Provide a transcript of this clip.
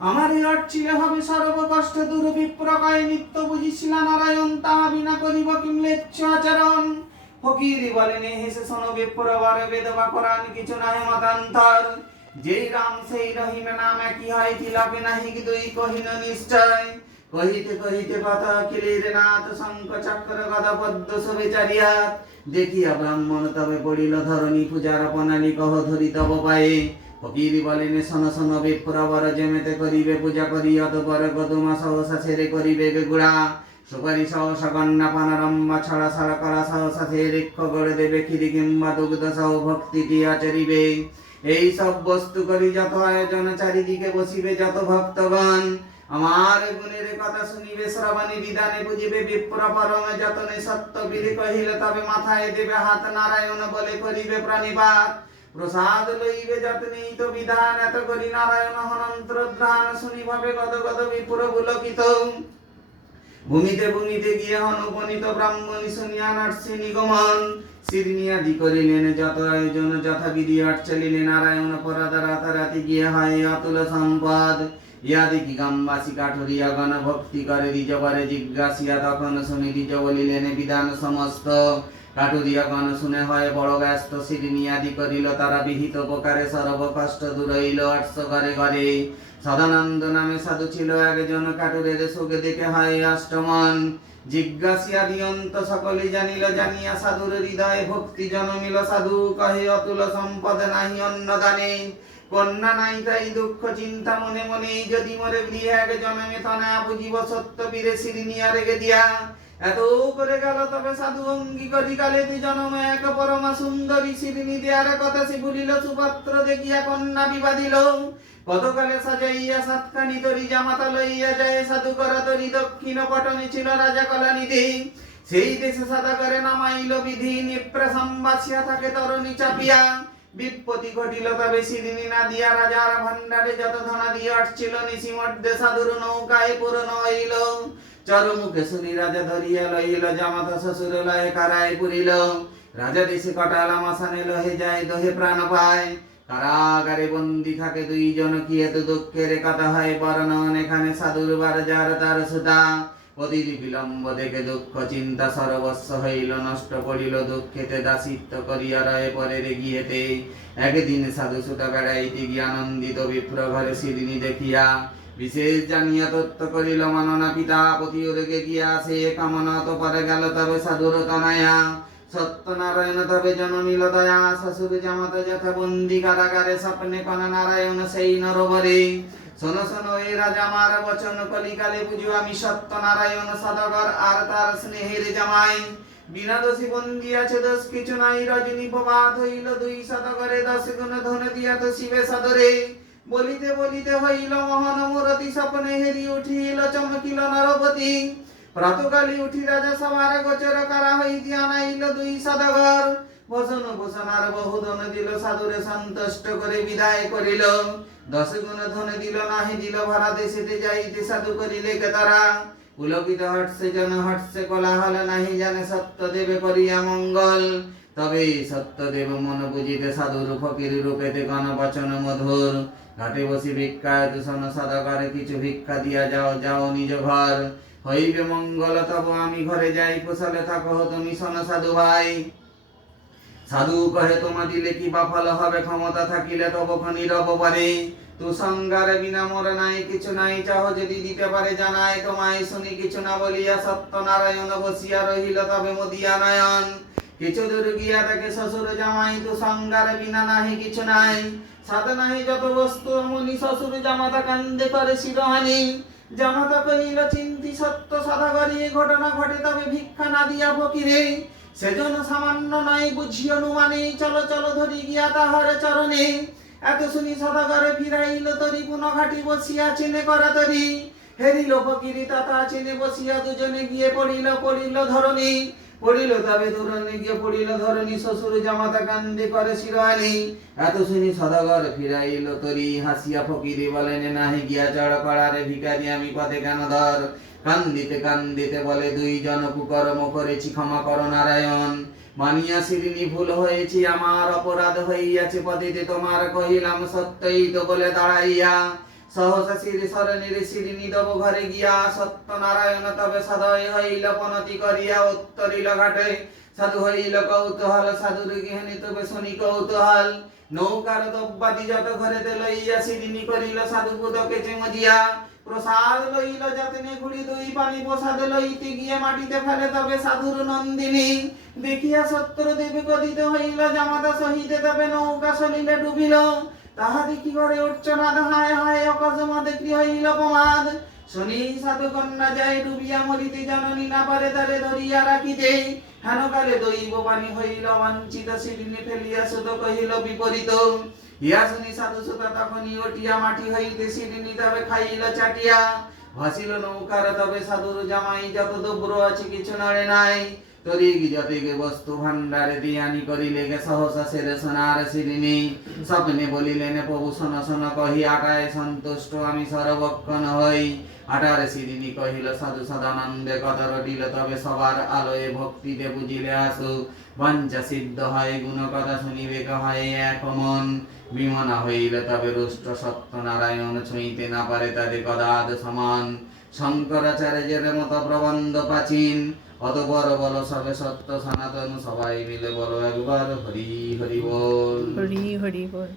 আমার অর্চিলে হবে সর্ব কষ্ট দূর বিপ্রকায় নিত্য বুঝিছিলা নারায়ণ তাহা বিনা করিব কিমলেচ্ছ আচরণ। ফকিরি বলেন হেসে শোনো বিপ্রবার বেদ বা কোরআন কিছু নাহি মতান্তর। যেই রাম সেই রহিম নাম একই হয় তিলকে নাহি দুই কহিন নিশ্চয়। কহিতে কহিতে পাতা কিলির নাথ শঙ্খ চক্র গদা পদ্ম শোভে চারিহাত। দেখিয়া ব্রাহ্মণ তবে পড়িল ধরণী পূজার প্রণালী কহ ধরি তব পায়ে। ফকিরি বলেন শোনো শোনো বিপ্রবর যেমেতে করিবে পূজা করি অতপর গদমা সহসা ছেড়ে করিবে বেগুড়া। সুপারি সহসা কন্যা পানারম্বা ছড়া ছড়া করা সহসা সে ঋক্ষ গড়ে দেবে ক্ষীরি কিংবা দুগ্ধ সহ ভক্তিটি আচরিবে। এই সব বস্তু করি যত আয়োজন চারিদিকে বসিবে যত ভক্তগণ। আমার গুণের কথা শুনিবে শ্রবণী বিধানে বুঝিবে বিপ্র পরমে যতনে সত্য বিধি কহিলে তবে মাথায় দেবে হাত নারায়ণ বলে করিবে প্রণিপাত। প্রসাদ লইবে যতনেই তো বিধান এত করি নারায়ণ হনন্ত্রদ্রাণ শুনি ভাবে গদ গদ বিপ্র পুলকিত। ভূমিতে ভূমিতে গিয়ে হন উপনীত ব্রাহ্মণী শুনিয়া নাটছে নিগমন। শিরনিয়াদি করিলেন যত আয়োজন যথাবিধি চলিলে নারায়ণ পরাদা রাতারাতি গিয়ে হয় অতুল সম্পদ। ইয়া দেখি গ্রামবাসী কাঠুরিয়া গণ ভক্তি করে দ্বিজবরে জিজ্ঞাসিয়া তখন শুনি দ্বিজ বলিলেন বিধান সমস্ত। কাঠুরিয়া গণ শুনে হয় বড় ব্যস্ত শিরনিয়াদি করিল তারা বিহিত প্রকারে সর্ব কষ্ট দূরইল ৮০০ ঘরে ঘরে। সদানন্দ নামে সাধু ছিল একজন কাটুরের সুখে দেখে হয় অষ্টমন। জিজ্ঞাসিয়া দিয়ন্ত সকলে জানিল জানিয়া সাধুর হৃদয়ে ভক্তি জন্মিল। সাধু কহে অতুল সম্পদ নাহি অন্য দানে। কন্যা নাই তাই দুঃখ চিন্তা মনে মনে যদি মরে গৃহে এক জন্মে তনা বুঝিব সত্য বীরে শিরনিয়া রেগে দিয়া। এত করে গেল তবে সাধু অঙ্গী করি কালে জন্মে এক পরমা সুন্দরী শিরনি দেয়ার কথা সে ভুলিল। সুপাত্র দেখিয়া কন্যা বিবাদিল। কতকালে সাজাইয়া সাতখানি তরি জামাতা লইয়া যায় সাধু করা তরি দক্ষিণ পটনে ছিল রাজা কলানিধি। সেই দেশে সাদা করে নামাইল বিধি নিপ্রসম্বাসিয়া থাকে তরণী চাপিয়া। বিপত্তি ঘটিল তবে শিরিনি না দিয়া রাজার ভান্ডারে যত ধনা দিয়ে আসছিল নিশি মধ্যে সাধুর নৌকায় পূর্ণ হইল। চরমুখে শুনি রাজা ধরিয়া লইল জামাতা শ্বশুর লয়ে কারায় পুরিল। রাজা দেশে কটালা মাসানে লহে যায় দহে প্রাণ পায়। কারাগারে বন্দি থাকে দুইজন কি এত দুঃখের কথা হয় বর্ণন এখানে সাধুর বার যার তার সুতা। অধীর বিলম্ব দেখে দুঃখ চিন্তা সর্বস্ব হইল নষ্ট পড়িল দুঃখেতে দাসিত্ব করিয়া রয়ে পরে রেগিয়েতে। একদিন সাধু সুতা বেড়াইতে গিয়ে আনন্দিত বিপ্র ঘরে শিরিনি দেখিয়া বিশেষ জানিয়া তত্ত্ব করিল মাননা পিতা পতি রেগে গিয়া সে কামনা তো পরে গেল তবে সাধুর তনয়া। সত্যনারায়ণ তবে জনমিল দয়া শ্বশুর জামাতা যথা বন্দি কারাগারে স্বপ্নে কন নারায়ণ সেই নরবরে। শোনো শোনো এ রাজা আমার বচন কলিকালে বুঝু আমি সত্যনারায়ণ সদাগর আর তার স্নেহের জামাই। বিনা দোষী বন্দি আছে দোষ কিছু নাই রজনী প্রভাত হইল ২ সদাগরে ১০ গুণ ধন দিয়া তো শিবে সদরে। বলিতে বলিতে হইল মহান মূরতি স্বপ্নে হেরি উঠিল চমকিল নরপতি। প্রাতকালী উঠি রাজা সভার গোচর কারা হইতে আনাইল ২ সদাগর। ভূষণ ভূষণার বহু ধন দিল সাধুরে সন্তুষ্ট করে বিদায় করিল। ১০ গুণ ধন দিল নাহি দিল ভাড়া দেশেতে যাইতে সাধু করিলে কে তারা। পুলকিত হটছে জন হটছে কোলাহল নাহি জানে সত্য দেবে করিয়া মঙ্গল। তবে সত্যদেব মন বুঝিতে সাধুর ফকির রূপেতে গণ বচন মধুর। ঘাটে বসি ভিক্ষায় দূষণ সদাগরে কিছু ভিক্ষা দিয়া যাও যাও নিজ ঘর। হইবে মঙ্গল তব আমি ঘরে যাই কুশলে থাকো তুমি শোনো সাধু ভাই। সাধু কহে তোমা দিলে কি বা ফল হবে ক্ষমতা থাকিলে তব নীরব পারে। তু সংগারে বিনা মোর নাই কিছু নাই চাহ যদি দিতে পারে জানাই তোমায় শুনি কিছু না বলিয়া সত্যনারায়ণ বসিয়া রহিল তবে মদিয়া নয়ন। কিছু দূর গিয়া দেখে শ্বশুর জামাই তু সংগারে বিনা নাহি কিছু নাই। সাধ নাহি যত বস্তু অমনি শ্বশুর জামাতা কান্দে করে শিরহানি। জামাতা কহিল চিন্তি সত্য সদাগরে ঘটনা ঘটে তবে ভিক্ষা না দিয়া ফকিরে। সেজন্য সামান্য নাই বুঝি অনুমানে চলো চলো ধরি গিয়া তাহার চরণে। এত শুনি সদাগরে ফিরাইল তরি পুনঃ ঘাটি বসিয়া চেনে করা তরি। হেরিল ফকিরি তাতা চেনে বসিয়া দুজনে গিয়ে পড়িল পড়িল ধরণী। পড়িল তবে ধরণী গিয়ে পড়িল ধরণী শ্বশুর জামাতা কান্দে করে শিরহানি। এত শুনি সদাগর ফিরাইল তরি হাসিয়া ফকিরি বলেন নাহি গিয়া চড় করারে ভিখারি আমি পথে কেন ধর। কান্দিতে কান্দিতে বলে ২ জন কুকর্ম করেছি ক্ষমা কর নারায়ণ। মানিয়া শিরিনি ভুল হয়েছি আমার অপরাধ হইয়াছে পতিতে তোমার কহিলাম সত্যই তো বলে দাঁড়াইয়া। সহসা শ্রী শরণের শ্রী নিদব ঘরে গিয়া সত্যনারায়ণ তবে সদয় হইল পনতি করিয়া উত্তরিল ঘাটে সাধু হইল কৌতূহল সাধুর গৃহিণী তবে শুনি কৌতূহল নৌকার দব্বাদি যত ঘরেতে লইয়া সিদিনী করিল সাধু পুতকে চেমজিয়া প্রসাদ লইল যতনে ঘুড়ি দুই পানি প্রসাদ লইতে গিয়ে মাটিতে ফেলে তবে সাধুর নন্দিনী দেখিয়া সত্তর দেবী কদিত হইল জামাতা সহিতে তবে নৌকা সলিলে ডুবিল তাহা দেখি ঘরে উচ্চনাদ হায় হায় অকস্মাৎ কি হইল প্রমাদ শুনি সাধু কন্যা যায় ডুবিয়া মরিতে জননী না পারে তারে ধরিয়া রাখিতে হেনকালে দৈব বাণী হইল বাঞ্ছিত সিদিনী ফেলিয়া সুত কহিল বিপরীত ইয়া শুনি সাধু সুতা তখনই উঠিয়া মাটি হইতে সিদিনী তবে খাইল চাটিয়া ভাসিল নৌকার তবে সাধুর জামাই যত দুব্র আছে কিছু নড়ে নাই তরি যতিকে বস্তু ভান্ডারে দিয়ানি করিলে গে সহসা সেরে সোনার সিদিনী স্বপ্নে বলিলেন প্রভু শোন শোন কহি আটায় সন্তুষ্ট আমি সর্বক্ষণ হই আটার সিদিনী কহিল সাধু সদানন্দে কত রটিল তবে সবার আলোয় ভক্তিতে বুঝিলে আসু বাঞ্ছা সিদ্ধ হয় গুণ কথা শুনিবে হয় এক মন বিমনা হইল তবে রুষ্ট সত্যনারায়ণ ছুঁইতে না পারে তাদের কদাদ সমান শঙ্করাচার্যের মতো প্রবন্ধ প্রাচীন অতঃপর বলো সবে সত্য সনাতন সবাই মিলে বলো একবার হরি হরি বল। হরি হরি বল।